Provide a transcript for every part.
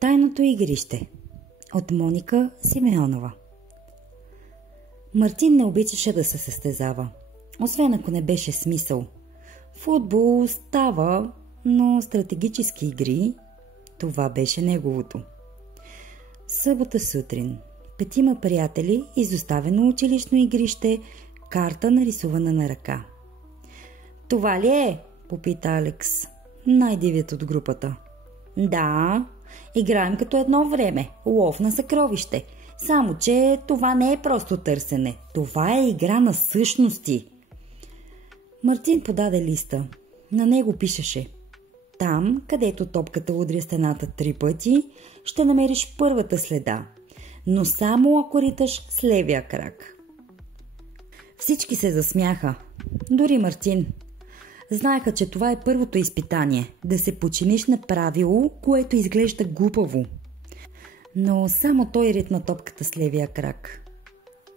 Тайното игрище от Моника Симеонова. Мартин не обичаше да се състезава, освен ако не беше смисъл. Футбол става, но стратегически игри, това беше неговото. Събота сутрин. 5 приятели, изоставено училищно игрище, карта нарисувана на ръка. Това ли е? Попита Алекс, най-дивият от групата. Да, играем като едно време, лов на съкровище. Само че това не е просто търсене, това е игра на същности. Мартин подаде листа. На него пишеше: там, където топката удря стената 3 пъти, ще намериш първата следа, но само ако риташ с левия крак. Всички се засмяха, дори Мартин. Знаеха, че това е първото изпитание, да се подчиниш на правило, което изглежда глупаво. Но само той ритна топката с левия крак.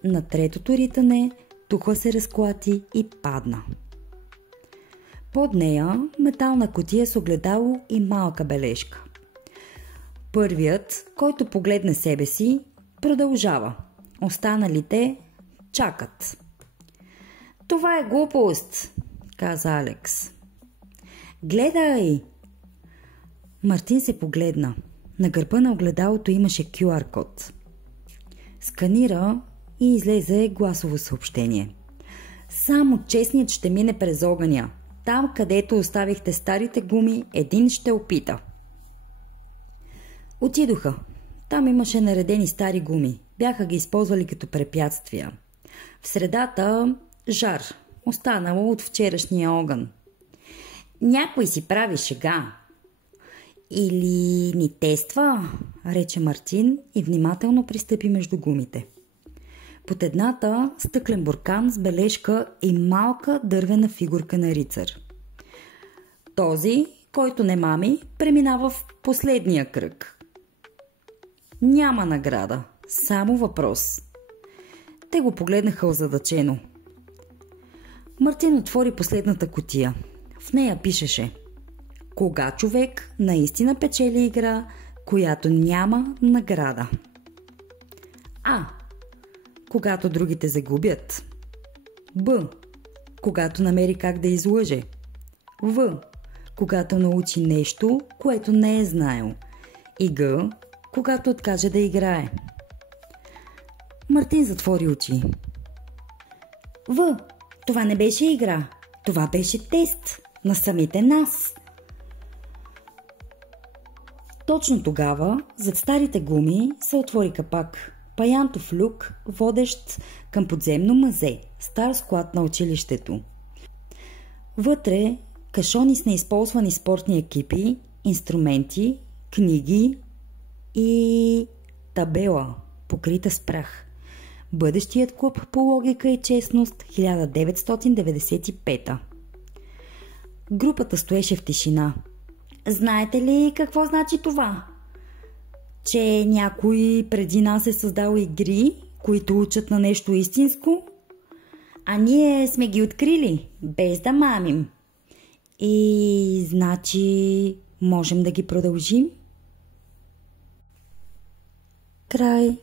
На третото ритане тухла се разклати и падна. Под нея метална кутия с огледало и малка бележка. Първият, който погледне себе си, продължава. Останалите чакат. Това е глупост, каза Алекс. Гледай! Мартин се погледна. На гърба на огледалото имаше QR код. Сканира и излезе гласово съобщение. Само честният ще мине през огъня. Там, където оставихте старите гуми, един ще опита. Отидоха. Там имаше наредени стари гуми. Бяха ги използвали като препятствия. В средата жар, останало от вчерашния огън. Някой си прави шега. Или ни тества, рече Мартин и внимателно пристъпи между гумите. Под едната стъклен буркан с бележка и малка дървена фигурка на рицар. Този, който не мами, преминава в последния кръг. Няма награда, само въпрос. Те го погледнаха озадачено. Мартин отвори последната кутия. В нея пишеше: кога човек наистина печели игра, която няма награда? А. Когато другите загубят. Б. Когато намери как да излъже. В. Когато научи нещо, което не е знаел. И Г. Когато откаже да играе. Мартин затвори очи. В. Това не беше игра. Това беше тест на самите нас. Точно тогава, зад старите гуми, се отвори капак. Паянтов люк, водещ към подземно мазе, стар склад на училището. Вътре кашони с неизползвани спортни екипи, инструменти, книги и табела, покрита с прах. Бъдещият клуб по логика и честност 1995. Групата стоеше в тишина. Знаете ли какво значи това? Че някой преди нас е създал игри, които учат на нещо истинско, а ние сме ги открили, без да мамим. И значи можем да ги продължим? Край.